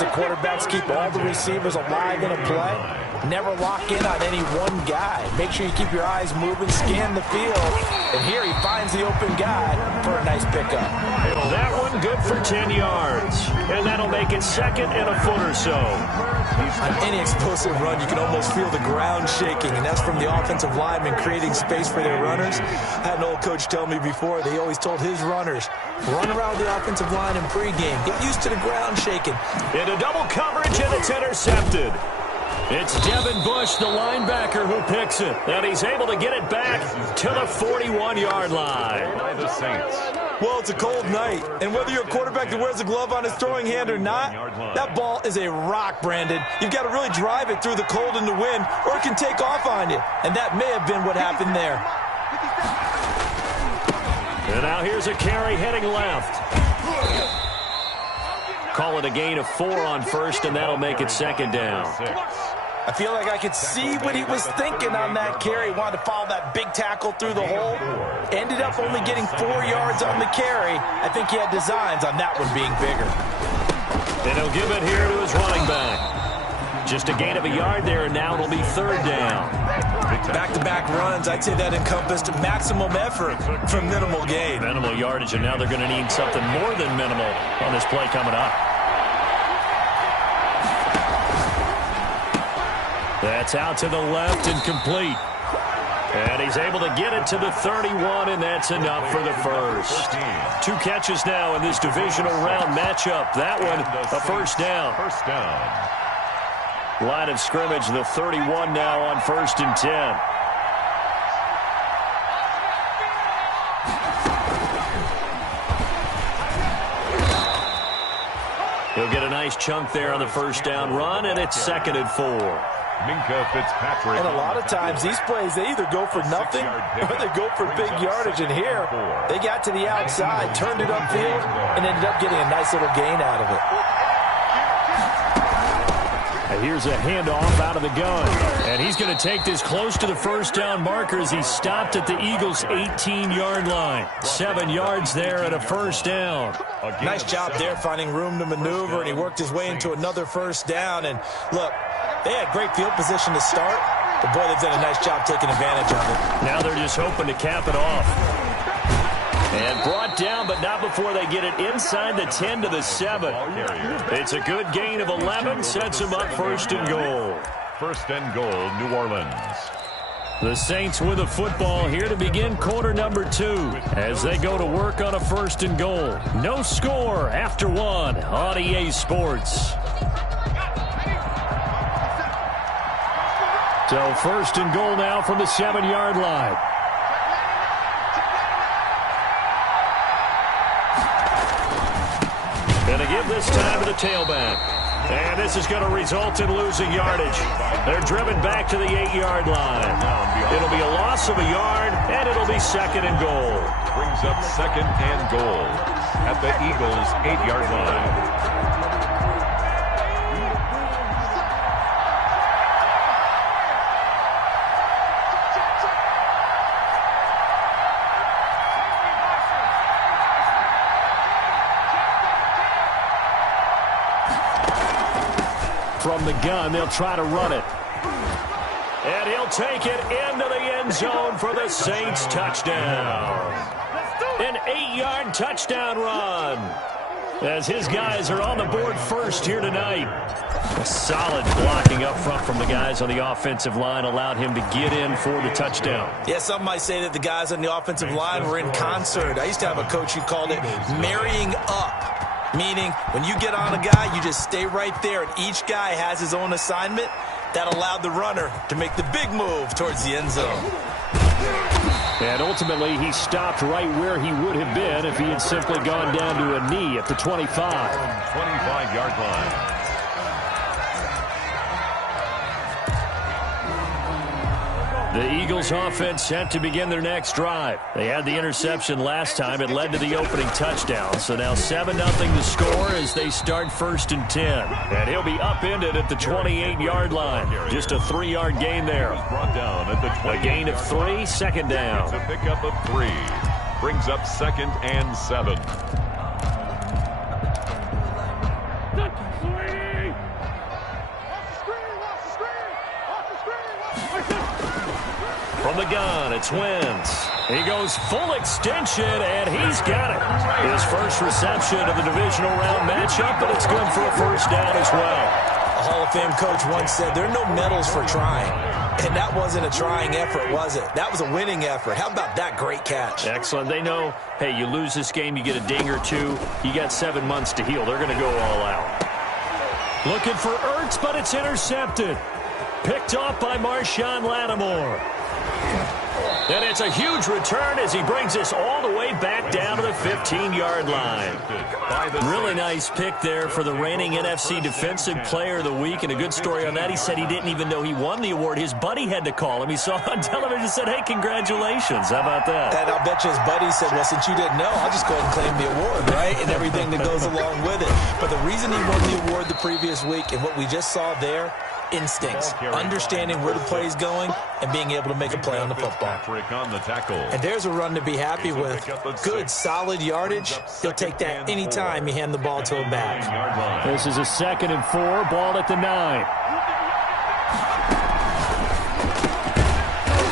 as the quarterbacks keep all the receivers alive in a play. Never lock in on any one guy. Make sure you keep your eyes moving, scan the field. And here he finds the open guy for a nice pickup. That one good for 10 yards. And that'll make it second and a foot or so. On any explosive run, you can almost feel the ground shaking, and that's from the offensive linemen creating space for their runners. I had an old coach tell me before, they always told his runners, run around the offensive line in pregame. Get used to the ground shaking. Into double coverage, and it's intercepted. It's Devin Bush, the linebacker, who picks it. And he's able to get it back to the 41-yard line. By the Saints. Well, it's a cold night, and whether you're a quarterback that wears a glove on his throwing hand or not, that ball is a rock, Brandon. You've got to really drive it through the cold and the wind, or it can take off on you. And that may have been what happened there. And now here's a carry heading left. Call it a gain of 4 on first, and that'll make it second down. I feel like I could see what he was thinking on that carry. He wanted to follow that big tackle through the hole. Ended up only getting 4 yards on the carry. I think he had designs on that one being bigger. And he'll give it here to his running back. Just a gain of a yard there, and now it'll be third down. Back-to-back runs, I'd say that encompassed maximum effort for minimal gain. Minimal yardage, and now they're going to need something more than minimal on this play coming up. That's out to the left and complete. And he's able to get it to the 31, and that's enough for the first. 2 catches now in this divisional round matchup. That one, a first down. First down. Line of scrimmage, the 31 now on 1st and 10. He'll get a nice chunk there on the first down run, and it's 2nd and 4. Minka Fitzpatrick. And a lot of times, these plays, they either go for nothing or they go for big yardage. And here, they got to the outside, turned it upfield, and ended up getting a nice little gain out of it. And here's a handoff out of the gun. And he's going to take this close to the first down marker as he stopped at the Eagles' 18-yard line. 7 yards there and a first down. Nice job there finding room to maneuver, and he worked his way into another first down. And look, they had great field position to start, but boy, they've done a nice job taking advantage of it. Now they're just hoping to cap it off. And brought down, but not before they get it inside the 10 to the 7. It's a good gain of 11, sets them up 1st and goal. 1st and goal, New Orleans. The Saints with a football here to begin quarter number 2 as they go to work on a 1st and goal. No score after 1 on EA Sports. So 1st and goal now from the 7-yard line. And to give this time to the tailback. And this is going to result in losing yardage. They're driven back to the 8-yard line. It'll be a loss of a yard, and it'll be 2nd and goal. Brings up 2nd and goal at the Eagles' 8-yard line. From the gun, they'll try to run it. And he'll take it into the end zone for the Saints touchdown. An 8-yard touchdown run as his guys are on the board first here tonight. A solid blocking up front from the guys on the offensive line allowed him to get in for the touchdown. Yeah, some might say that the guys on the offensive line were in concert. I used to have a coach who called it marrying up. Meaning, when you get on a guy, you just stay right there, and each guy has his own assignment. That allowed the runner to make the big move towards the end zone. And ultimately, he stopped right where he would have been if he had simply gone down to a knee at the 25. 25-yard line. The Eagles offense set to begin their next drive. They had the interception last time. It led to the opening touchdown. So now 7-0 to score as they start 1st and 10. And he'll be upended at the 28-yard line. Just a 3-yard gain there. Brought down at the 20. A gain of 3, 2nd down. It's a pickup of 3. Brings up 2nd and 7. From the gun, it's Wentz. He goes full extension, and he's got it. His first reception of the divisional round matchup, but it's good for a first down as well. A Hall of Fame coach once said, there are no medals for trying. And that wasn't a trying effort, was it? That was a winning effort. How about that great catch? Excellent. They know, hey, you lose this game, you get a ding or two. You got 7 months to heal. They're going to go all out. Looking for Ertz, but it's intercepted. Picked off by Marshawn Lattimore. And it's a huge return as he brings us all the way back down to the 15-yard line. Really nice pick there for the reigning NFC Defensive Player of the Week. And a good story on that. He said he didn't even know he won the award. His buddy had to call him. He saw on television and said, hey, congratulations. How about that? And I'll bet you his buddy said, well, since you didn't know, I'll just go ahead and claim the award, right? And everything that goes along with it. But the reason he won the award the previous week and what we just saw there, instincts, understanding where the play is going, and being able to make a play on the football. And there's a run to be happy with. Good, solid yardage. He'll take that anytime you hand the ball to him back. This is a 2nd and 4, ball at the 9.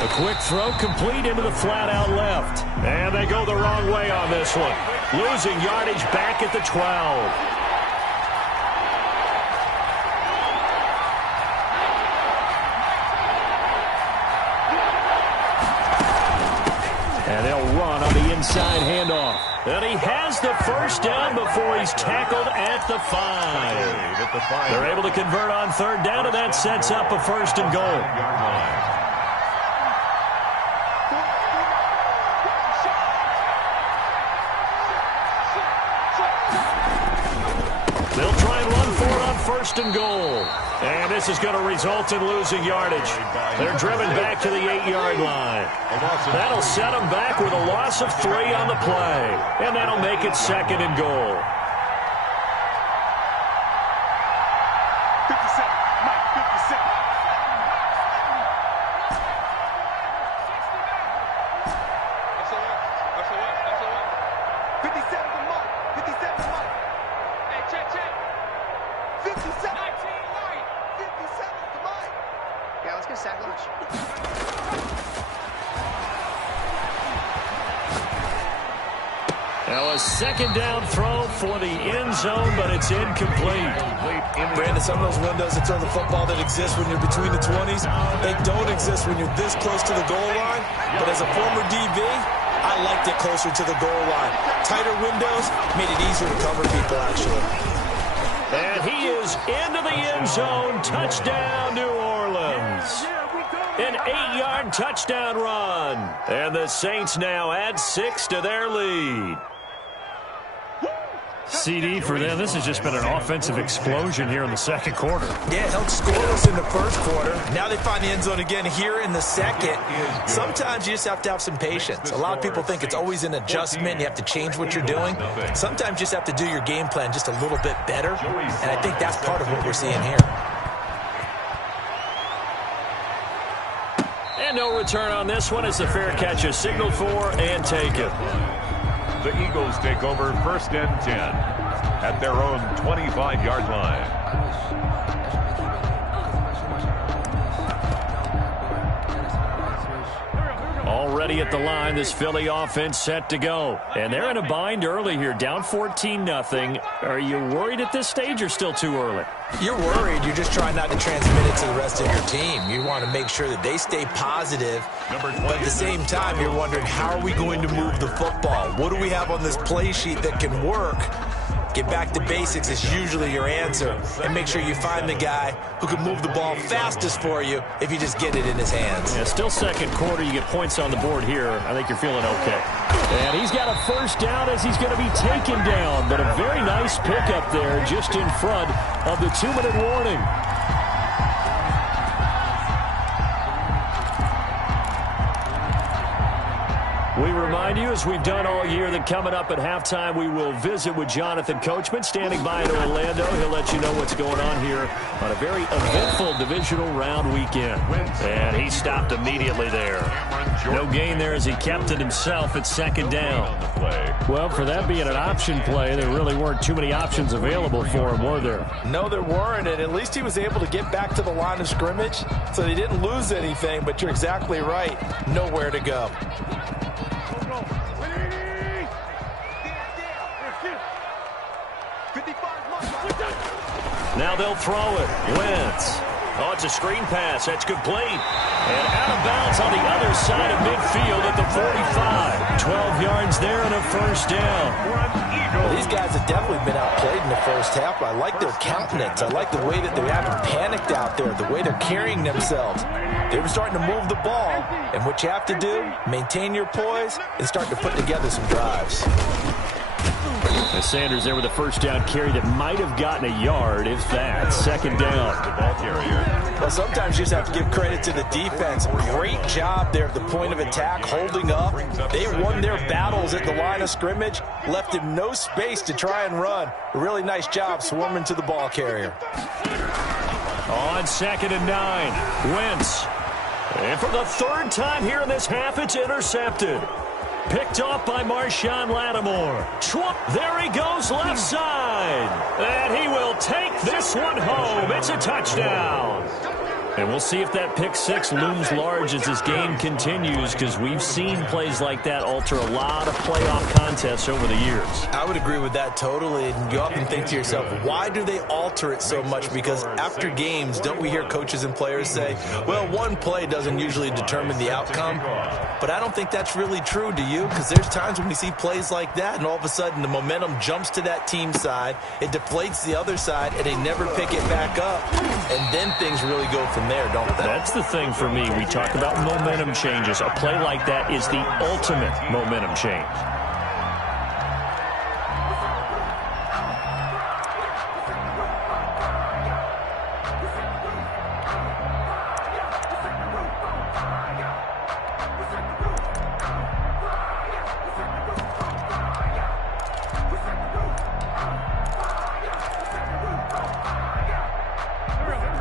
A quick throw complete into the flat out left. And they go the wrong way on this one. Losing yardage back at the 12. And they'll run on the inside handoff. And he has the first down before he's tackled at the 5. They're able to convert on 3rd down, and that sets up a 1st and goal. They'll try and run for it on 1st and goal. And this is going to result in losing yardage. They're driven back to the 8-yard line. That'll set them back with a loss of 3 on the play. And that'll make it 2nd and goal. Now a 2nd down throw for the end zone, but it's incomplete. Brandon, some of those windows that throw the football that exist when you're between the 20s, they don't exist when you're this close to the goal line. But as a former DB, I liked it closer to the goal line. Tighter windows made it easier to cover people, actually. And he is into the end zone. Touchdown, New Orleans. An 8-yard touchdown run. And the Saints now add 6 to their lead. CD for them. This has just been an offensive explosion here in the 2nd quarter. Yeah, held scoreless in the 1st quarter. Now they find the end zone again here in the 2nd. Sometimes you just have to have some patience. A lot of people think it's always an adjustment. You have to change what you're doing. Sometimes you just have to do your game plan just a little bit better. And I think that's part of what we're seeing here. And no return on this one as the fair catch is signaled for and taken. The Eagles take over 1st and 10 at their own 25-yard line. Already at the line, this Philly offense set to go. And they're in a bind early here, down 14-0. Are you worried at this stage or still too early? You're worried. You're just trying not to transmit it to the rest of your team. You want to make sure that they stay positive. But at the same time, you're wondering, how are we going to move the football? What do we have on this play sheet that can work? Get back to basics is usually your answer. And make sure you find the guy who can move the ball fastest for you if you just get it in his hands. Yeah, still 2nd quarter. You get points on the board here. I think you're feeling okay. And he's got a 1st down as he's going to be taken down. But a very nice pickup there just in front of the 2-minute warning. We remind you, as we've done all year, that coming up at halftime, we will visit with Jonathan Coachman, standing by in Orlando. He'll let you know what's going on here on a very eventful divisional round weekend. And he stopped immediately there. No gain there as he kept it himself at second down. Well, for that being an option play, there really weren't too many options available for him, were there? No, there weren't, and at least he was able to get back to the line of scrimmage, so he didn't lose anything, but you're exactly right. Nowhere to go. Now they'll throw it. Wentz. Oh, it's a screen pass. That's complete. And out of bounds on the other side of midfield at the 45. 12 yards there and a first down. Well, these guys have definitely been outplayed in the first half, but I like their countenance. I like the way that they're acting panicked out there, the way they're carrying themselves. They were starting to move the ball, and what you have to do, maintain your poise and start to put together some drives. And Sanders there with a first down carry that might have gotten a yard, if that. Second down. The ball carrier. Well, sometimes you just have to give credit to the defense. Great job there at the point of attack, holding up. They won their battles at the line of scrimmage, left him no space to try and run. A really nice job swarming to the ball carrier. On 2nd and 9, Wentz. And for the third time here in this half, it's intercepted. Picked off by Marshawn Lattimore. There he goes left side. And he will take this one home. It's a touchdown. And we'll see if that pick six looms large as this game continues, because we've seen plays like that alter a lot of playoff contests over the years. I would agree with that totally. And you often think to yourself, why do they alter it so much? Because after games, don't we hear coaches and players say, well, one play doesn't usually determine the outcome? But I don't think that's really true, do you? Because there's times when we see plays like that, and all of a sudden the momentum jumps to that team side, it deflates the other side, and they never pick it back up. And then things really go from there, don't they? That's the thing for me. We talk about momentum changes. A play like that is the ultimate momentum change.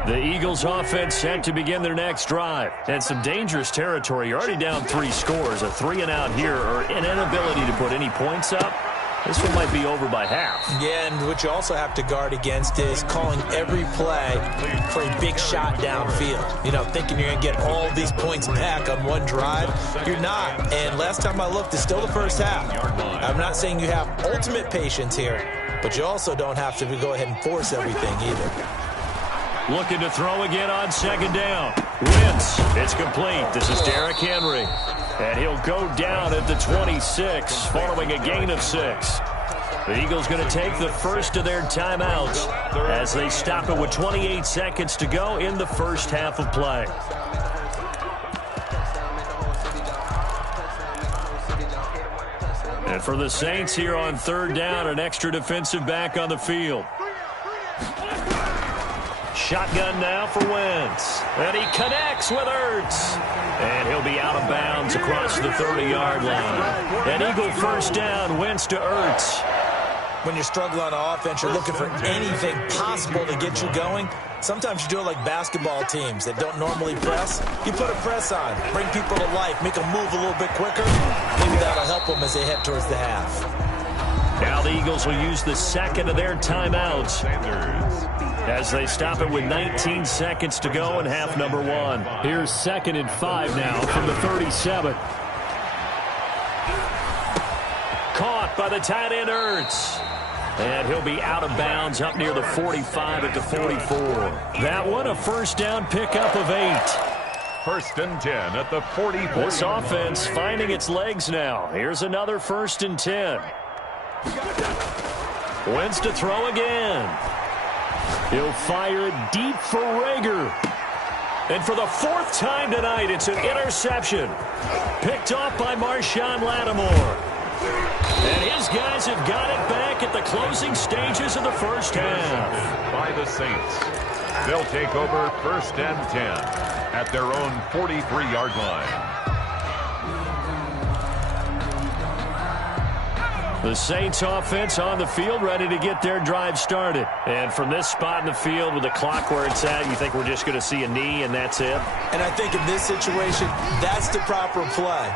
The Eagles offense set to begin their next drive. And some dangerous territory. You're already down 3 scores. A 3-and-out here, or an inability to put any points up. This one might be over by half. Yeah, and what you also have to guard against is calling every play for a big shot downfield. You know, thinking you're going to get all these points back on one drive. You're not. And last time I looked, it's still the first half. I'm not saying you have ultimate patience here, but you also don't have to go ahead and force everything either. Looking to throw again on 2nd down. Wentz. It's complete. This is Derrick Henry. And he'll go down at the 26 following a gain of 6. The Eagles going to take the first of their timeouts as they stop it with 28 seconds to go in the first half of play. And for the Saints here on 3rd down, an extra defensive back on the field. Shotgun now for Wentz. And he connects with Ertz. And he'll be out of bounds across the 30-yard line. An Eagle first down, Wentz to Ertz. When you struggle on offense, you're looking for anything possible to get you going. Sometimes you do it like basketball teams that don't normally press. You put a press on, bring people to life, make them move a little bit quicker. Maybe that'll help them as they head towards the half. Now the Eagles will use the second of their timeouts as they stop it with 19 seconds to go in half number 1. Here's 2nd and 5 now from the 37. Caught by the tight end Ertz. And he'll be out of bounds up near the 45 at the 44. That one a first down pickup of 8. 1st and 10 at the 44. This offense finding its legs now. Here's another 1st and 10. Wentz to throw again. He'll fire it deep for Rager. And for the 4th time tonight, it's an interception. Picked off by Marshawn Lattimore. And his guys have got it back at the closing stages of the first half. By the Saints. They'll take over 1st and 10 at their own 43-yard line. The Saints offense on the field, ready to get their drive started. And from this spot in the field with the clock where it's at, you think we're just going to see a knee and that's it? And I think in this situation, that's the proper play.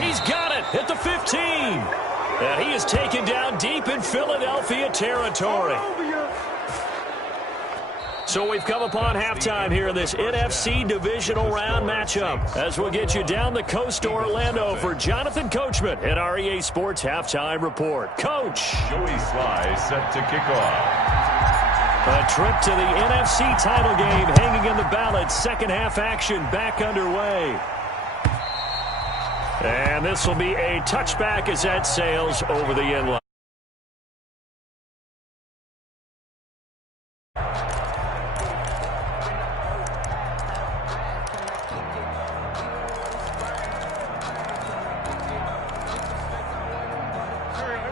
He's got it at the 15. And he is taken down deep in Philadelphia territory. So we've come upon halftime here in this NFC divisional round matchup as we'll get you down the coast to Orlando for Jonathan Coachman at our EA Sports Halftime Report. Coach. Joey Sly set to kick off. A trip to the NFC title game hanging in the balance. Second half action back underway. And this will be a touchback as that sails over the end line.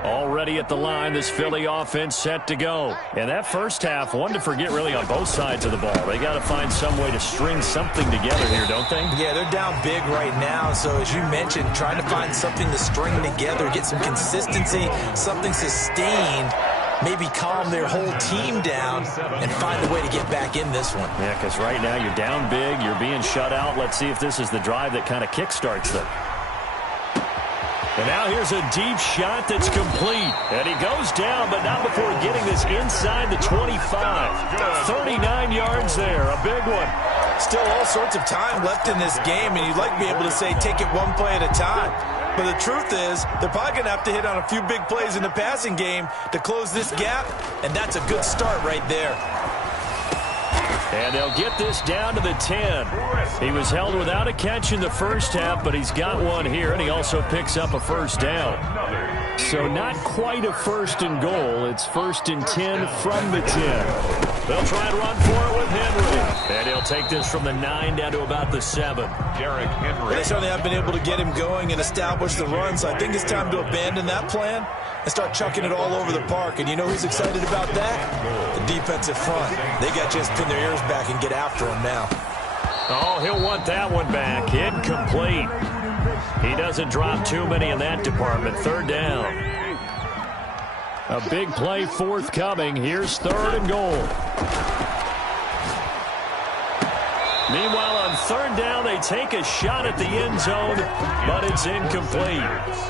Already at the line, this Philly offense set to go. And that first half, one to forget really on both sides of the ball. They got to find some way to string something together here, don't they? Yeah, they're down big right now. So as you mentioned, trying to find something to string together, get some consistency, something sustained, maybe calm their whole team down and find a way to get back in this one. Yeah, because right now you're down big, you're being shut out. Let's see if this is the drive that kind of kickstarts them. And now here's a deep shot that's complete. And he goes down, but not before getting this inside the 25. 39 yards there, a big one. Still all sorts of time left in this game, and you'd like to be able to say take it one play at a time. But the truth is, they're probably going to have to hit on a few big plays in the passing game to close this gap, and that's a good start right there. And they'll get this down to the 10. He was held without a catch in the first half, but he's got one here, and he also picks up a first down. So not quite a first and goal. It's first and 10 from the 10. They'll try and run for it with Henry. And he'll take this from the 9 down to about the 7. Derrick Henry. They certainly have been able to get him going and establish the run, so I think it's time to abandon that plan and start chucking it all over the park. And you know who's excited about that? The defensive front. They got to just pin their ears back and get after him now. Oh, he'll want that one back. Incomplete. He doesn't drop too many in that department. Third down. A big play forthcoming. Here's third and goal. Meanwhile, on third down, they take a shot at the end zone, but it's incomplete.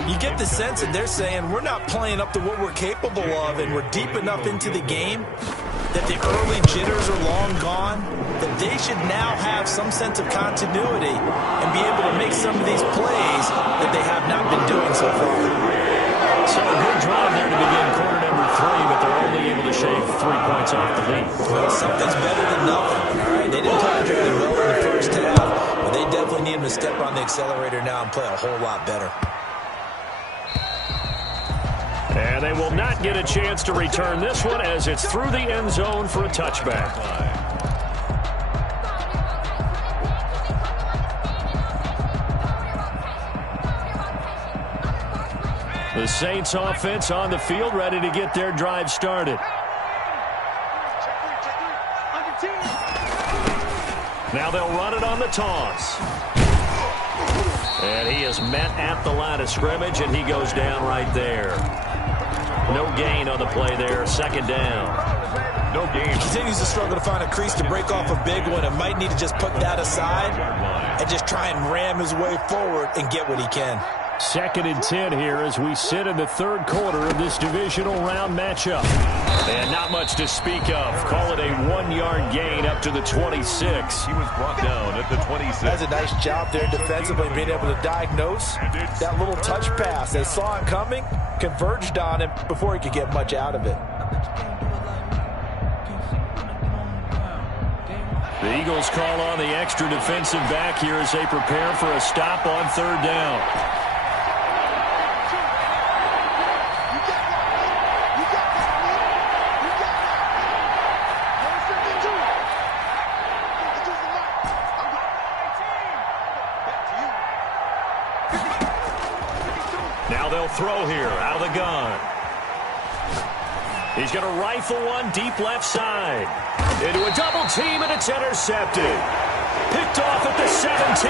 You get the sense that they're saying we're not playing up to what we're capable of, and we're deep enough into the game that the early jitters are long gone, that they should now have some sense of continuity and be able to make some of these plays that they have not been doing so far. So a good drive there to begin quarter number 3, but they're only able to shave 3 points off the lead. Well, something's better than nothing. All right, they didn't play particularly well in the first half, but they definitely need them to step on the accelerator now and play a whole lot better. And they will not get a chance to return this one as it's through the end zone for a touchback. The Saints offense on the field ready to get their drive started. Now they'll run it on the toss. And he is met at the line of scrimmage, and he goes down right there. No gain on the play there. Second down. No gain. Continues to struggle to find a crease to break off a big one and might need to just put that aside and just try and ram his way forward and get what he can. Second and 10 here as we sit in the third quarter of this divisional round matchup. And not much to speak of. Call it a 1-yard gain up to the 26. He was brought down at the 26. That's a nice job there defensively, being able to diagnose that little touch pass. They saw it coming, converged on him before he could get much out of it. The Eagles call on the extra defensive back here as they prepare for a stop on third down. Now they'll throw here out of the gun. He's going to rifle one deep left side. Into a double team, and it's intercepted. Picked off at the 17.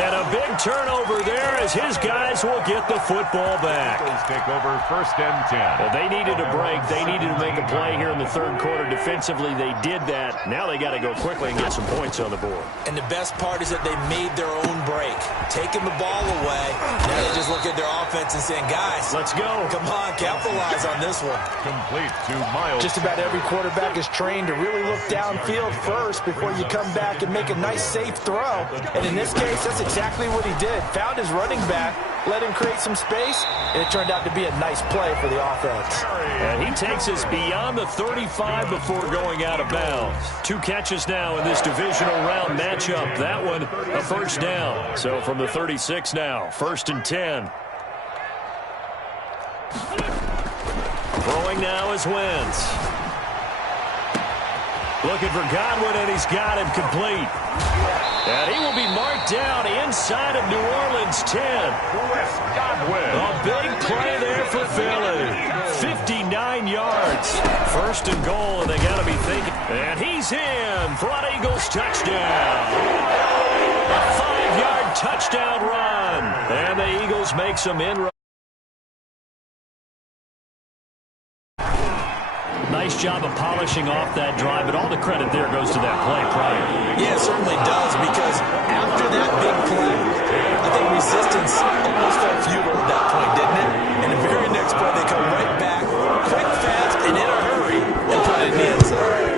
And a big turnover there as his guys will get the football back. Eagles take over 1st and 10. Well, they needed a break. They needed to make a play here in the third quarter. Defensively, they did that. Now they got to go quickly and get some points on the board. And the best part is that they made their own break. Taking the ball away. Now they just look at their offense and saying, guys, let's go. Come on, capitalize on this one. Complete to Miles. Just about every quarterback is trained to really look downfield first before you come back and make a nice, safe throw. And in this case, that's exactly what he did. Found his running back, let him create some space, and it turned out to be a nice play for the offense. And he takes us beyond the 35 before going out of bounds. 2 catches now in this divisional round matchup. That one, a first down. So from the 36 now, 1st and 10. Throwing now is Wentz. Looking for Godwin, and he's got him complete. And he will be marked down inside of New Orleans 10. Godwin. A big play there for Philly. 59 yards. 1st and goal, and they got to be thinking. And he's in for an Eagles touchdown. A 5-yard touchdown run. And the Eagles make some inroads. Nice job of polishing off that drive, but all the credit there goes to that play prior. Yeah, it certainly does, because after that big play, I think resistance almost felt futile at that point, didn't it? And the very next play, they come right back, quick, fast, and in a hurry, and put it in the end zone.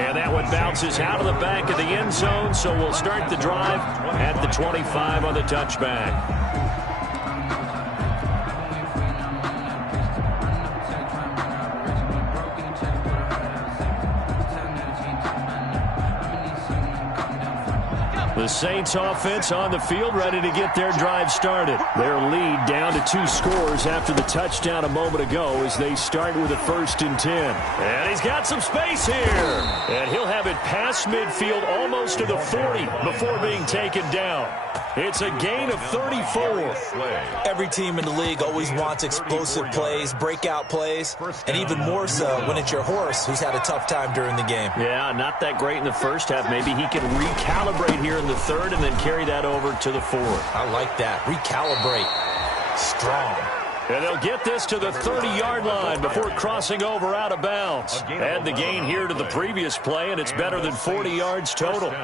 And that one bounces out of the back of the end zone, so we'll start the drive at the 25 on the touchback. The Saints offense on the field, ready to get their drive started. Their lead down to 2 scores after the touchdown a moment ago as they start with a 1st and 10. And he's got some space here. And he'll have it past midfield almost to the 40 before being taken down. It's a gain of 34. Every team in the league always wants explosive plays, breakout plays, and even more so when it's your horse who's had a tough time during the game. Yeah, not that great in the first half. Maybe he can recalibrate here in the third and then carry that over to the fourth. I like that. Recalibrate. Strong. And they'll get this to the 30-yard line before crossing over out of bounds. Add the gain here to the previous play, and it's better than 40 yards total.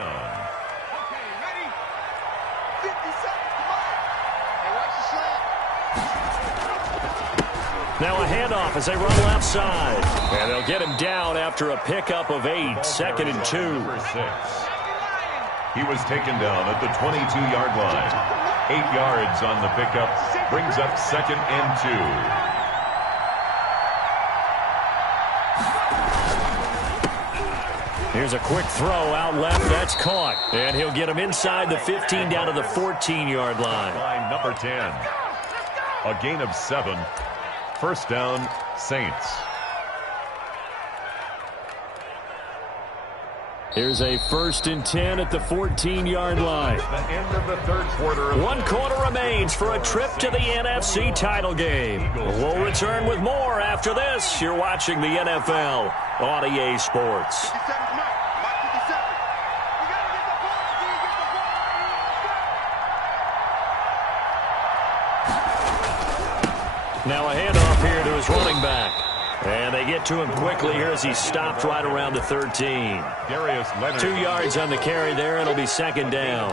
Now a handoff as they run left side. And they'll get him down after a pickup of 8, 2nd and 2. He was taken down at the 22-yard line. 8 yards on the pickup. Brings up 2nd and 2. Here's a quick throw out left. That's caught. And he'll get him inside the 15 down to the 14-yard line. Line number 10. A gain of 7. 1st down, Saints. Here's a 1st and 10 at the 14-yard line. The end of the third quarter. 1 quarter remains for a trip to the NFC title game. We'll return with more after this. You're watching the NFL on EA Sports. Now a handoff here to his running back. And they get to him quickly here as he's stopped right around the 13. 2 yards on the carry there. It'll be 2nd down.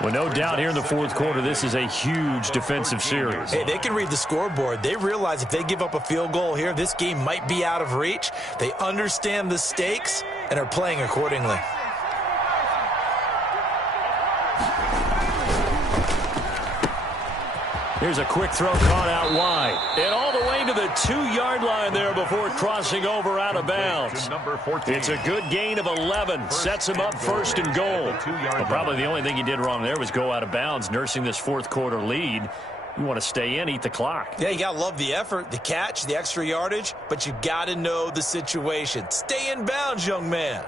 Well, no doubt here in the fourth quarter, this is a huge defensive series. Hey, they can read the scoreboard. They realize if they give up a field goal here, this game might be out of reach. They understand the stakes and are playing accordingly. Here's a quick throw caught out wide. And all the way to the 2-yard line there before crossing over out of bounds. It's a good gain of 11. Sets him up 1st and goal. Well, probably the only thing he did wrong there was go out of bounds, nursing this fourth quarter lead. You want to stay in, eat the clock. Yeah, you got to love the effort, the catch, the extra yardage, but you got to know the situation. Stay in bounds, young man.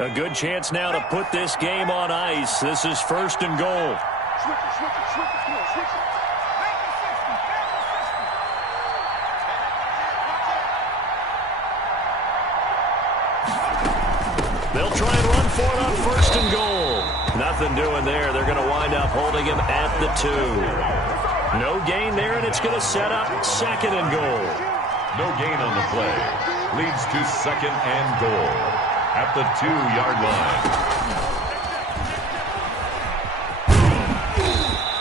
A good chance now to put this game on ice. This is 1st and goal. They'll try and run for it on first and goal. Nothing doing there. They're going to wind up holding him at the 2. No gain there, and it's going to set up second and goal. No gain on the play. Leads to second and goal at the 2-yard line.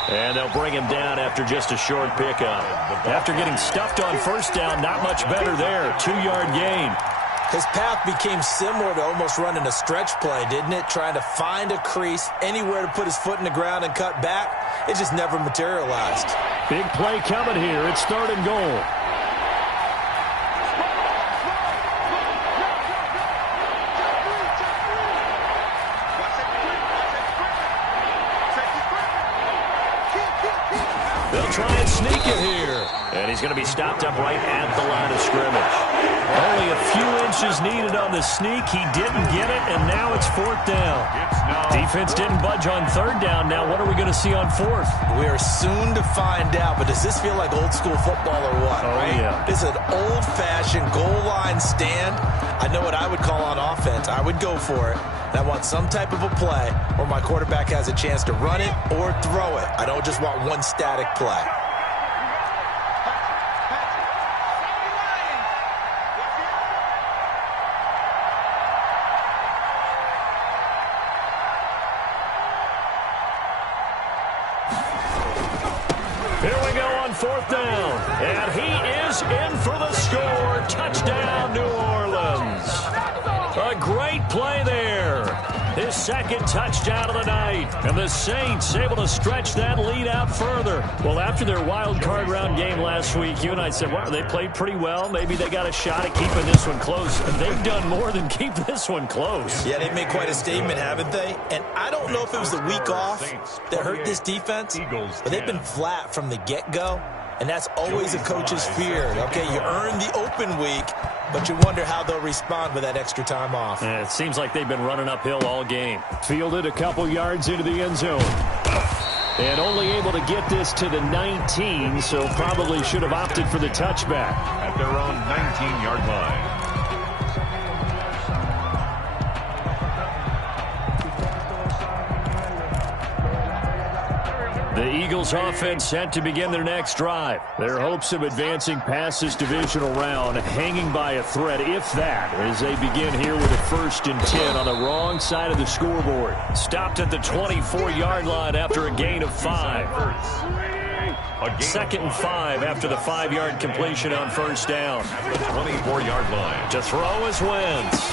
And they'll bring him down after just a short pickup. After getting stuffed on first down, not much better there. 2-yard gain. His path became similar to almost running a stretch play, didn't it? Trying to find a crease, anywhere to put his foot in the ground and cut back. It just never materialized. Big play coming here. It's third and goal. They'll try and sneak it here. And he's going to be stopped up right at the line of scrimmage. Only a few inches needed on the sneak. He didn't get it, and now it's fourth down. Defense didn't budge on third down. Now what are we going to see on fourth? We are soon to find out, but does this feel like old school football or what? Oh, right? Yeah. This is an old-fashioned goal line stand. I know what I would call on offense. I would go for it. And I want some type of a play where my quarterback has a chance to run it or throw it. I don't just want one static play. Here we go on fourth down. And he is in for the score. Touchdown, New Orleans. A great play there. His second touchdown of the night. And the Saints able to stretch that lead out further. Well, after their wild card round game last week, you and I said, well, they played pretty well. Maybe they got a shot at keeping this one close. And they've done more than keep this one close. Yeah, they've made quite a statement, haven't they? And I don't know if it was the week off that hurt this defense, but they've been flat from the get-go. And that's always a coach's fear. Okay, you earn the open week, but you wonder how they'll respond with that extra time off. Yeah, it seems like they've been running uphill all game. Fielded a couple yards into the end zone. And only able to get this to the 19, so probably should have opted for the touchback. At their own 19-yard line. The Eagles offense set to begin their next drive. Their hopes of advancing past this divisional round hanging by a thread, if that, as they begin here with a 1st and 10 on the wrong side of the scoreboard. Stopped at the 24-yard line after a gain of 5. 2nd and 5 after the 5-yard completion on first down. At the 24-yard line. To throw is Wentz.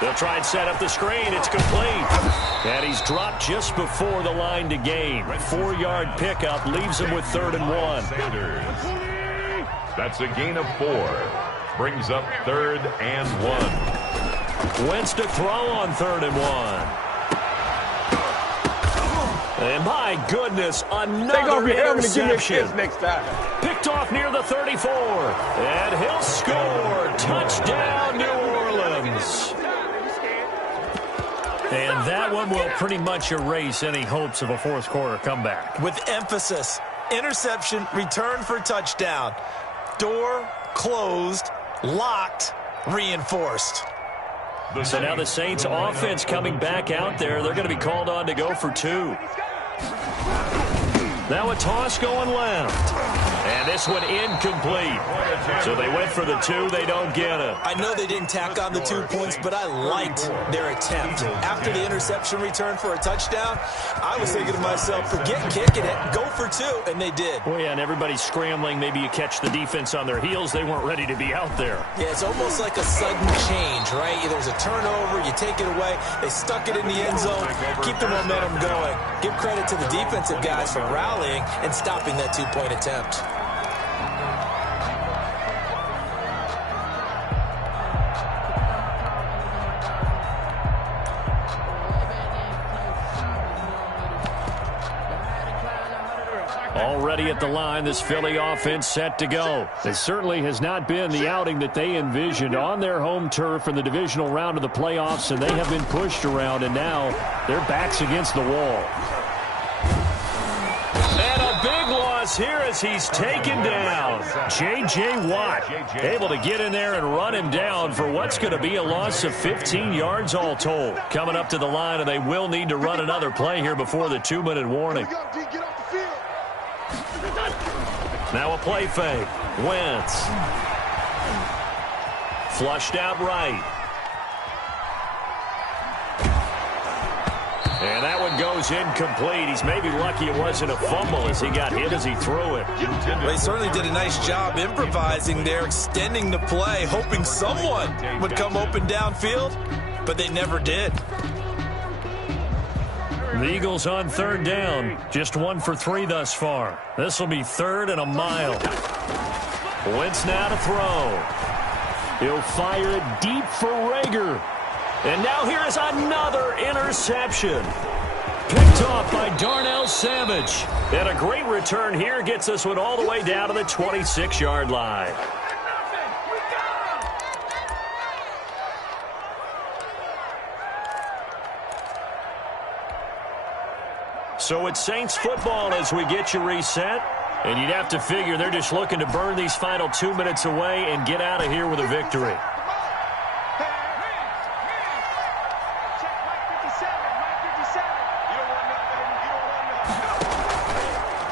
They'll try and set up the screen. It's complete. And he's dropped just before the line to gain. 4-yard pickup leaves him with 3rd and 1. Sanders. That's a gain of 4. Brings up 3rd and 1. Wentz to throw on 3rd and 1. And my goodness, another interception. Next time. Picked off near the 34. And he'll score. Touchdown, New Orleans. And that one will pretty much erase any hopes of a fourth quarter comeback. With emphasis, interception, return for touchdown. Door closed, locked, reinforced. So now the Saints offense coming back out there. They're going to be called on to go for 2. Now a toss going left. And this one incomplete. So they went for the 2. They don't get it. I know they didn't tack on the 2 points, but I liked their attempt. After the interception return for a touchdown, I was thinking to myself, forget kicking it, go for 2, and they did. Well, yeah, and everybody's scrambling. Maybe you catch the defense on their heels. They weren't ready to be out there. Yeah, it's almost like a sudden change, right? There's a turnover, you take it away, they stuck it in the end zone, keep the momentum going. Give credit to the defensive guys for rallying and stopping that 2-point attempt. Already at the line, this Philly offense set to go. It certainly has not been the outing that they envisioned on their home turf in the divisional round of the playoffs, and they have been pushed around, and now their backs against the wall. And a big loss loss here as he's taken down. J.J. Watt able to get in there and run him down for what's going to be a loss of 15 yards all told. Coming up to the line, and they will need to run another play here before the 2-minute warning. Now a play fake. Wentz. Flushed out right. And that one goes incomplete. He's maybe lucky it wasn't a fumble as he got hit as he threw it. They certainly did a nice job improvising there, extending the play, hoping someone would come open downfield, but they never did. The Eagles on third down. Just 1 for 3 thus far. This will be 3rd and a mile. Wentz now to throw. He'll fire it deep for Rager. And now here is another interception. Picked off by Darnell Savage. And a great return here gets this one all the way down to the 26-yard line. So it's Saints football as we get you reset. And you'd have to figure they're just looking to burn these final 2 minutes away and get out of here with a victory.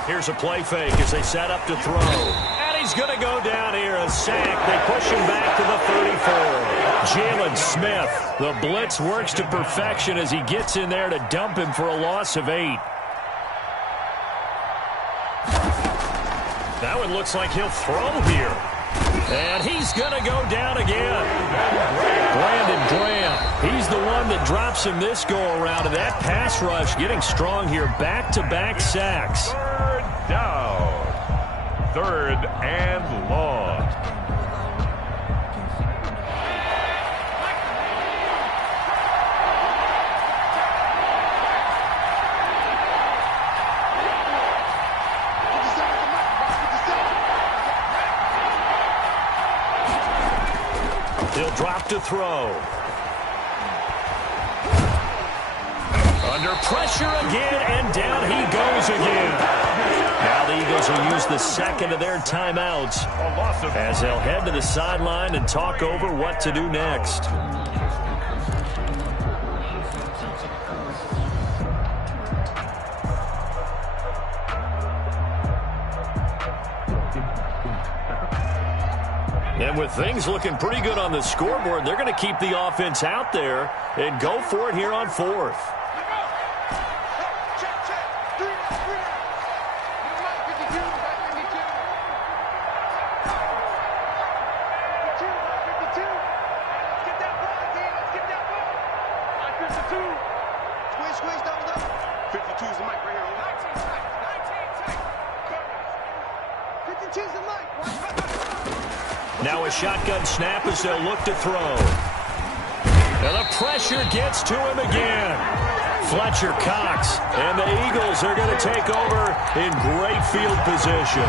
Here's a play fake as they set up to throw. And he's going to go down here, a sack. They push him back to the 34. Jalen Smith, the blitz works to perfection as he gets in there to dump him for a loss of 8. That one looks like he'll throw here. And he's going to go down again. Brandon Graham, he's the one that drops him this go-around. And that pass rush getting strong here. Back-to-back sacks. 3rd down. 3rd and long. He'll drop to throw. Under pressure again, and down he goes again. Now the Eagles will use the second of their timeouts as they'll head to the sideline and talk over what to do next. And with things looking pretty good on the scoreboard, they're going to keep the offense out there and go for it here on 4th. Now a shotgun snap as they'll look to throw. And the pressure gets to him again. Fletcher Cox, and the Eagles are going to take over in great field position.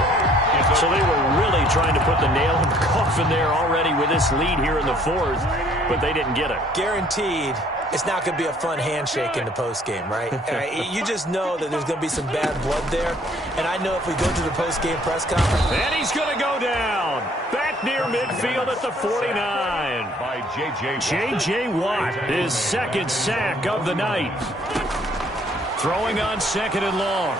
So they were really trying to put the nail in the coffin there already with this lead here in the 4th, but they didn't get it. Guaranteed. It's not going to be a fun handshake in the postgame, right? You just know that there's going to be some bad blood there. And I know if we go to the postgame press conference. And he's going to go down. Back near midfield at the 49. By J.J. Watt, his 2nd sack of the night. Throwing on 2nd and long.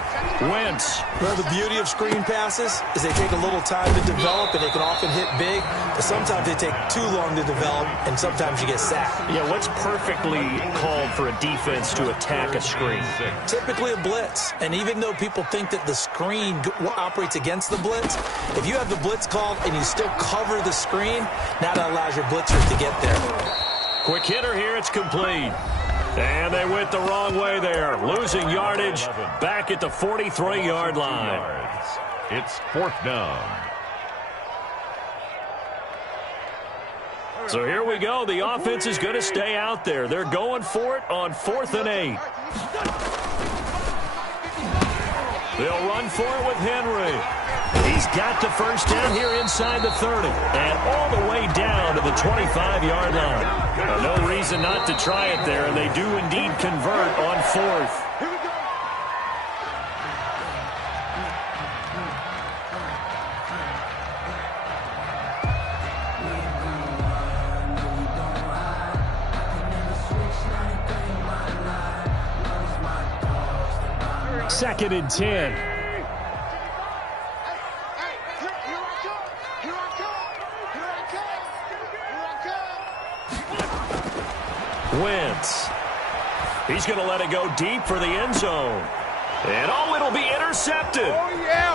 Wentz. Well, the beauty of screen passes is they take a little time to develop, and they can often hit big. But sometimes they take too long to develop, and sometimes you get sacked. Yeah, what's perfectly called for a defense to attack a screen? Typically a blitz. And even though people think that the screen operates against the blitz, if you have the blitz called and you still cover the screen, now that allows your blitzers to get there. Quick hitter here, it's complete. And they went the wrong way there. Losing yardage back at the 43-yard line. It's 4th down. So here we go. The offense is going to stay out there. They're going for it on 4th and 8. They'll run for it with Henry. He's got the first down here inside the 30 and all the way down to the 25-yard line. No reason not to try it there, and they do indeed convert on 4th. 2nd and 10. Wentz. He's going to let it go deep for the end zone. And it'll be intercepted.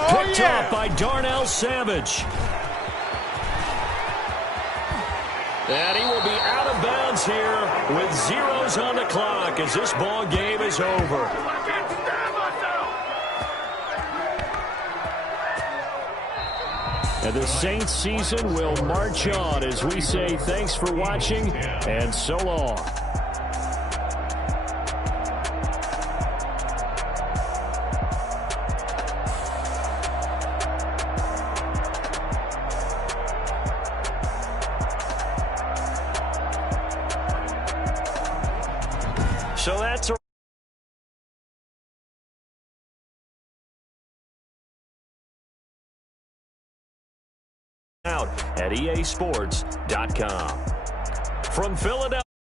Picked off by Darnell Savage. And he will be out of bounds here with zeros on the clock as this ball game is over. And the Saints season will march on as we say thanks for watching and so long. So that's a out at easports.com. From Philadelphia.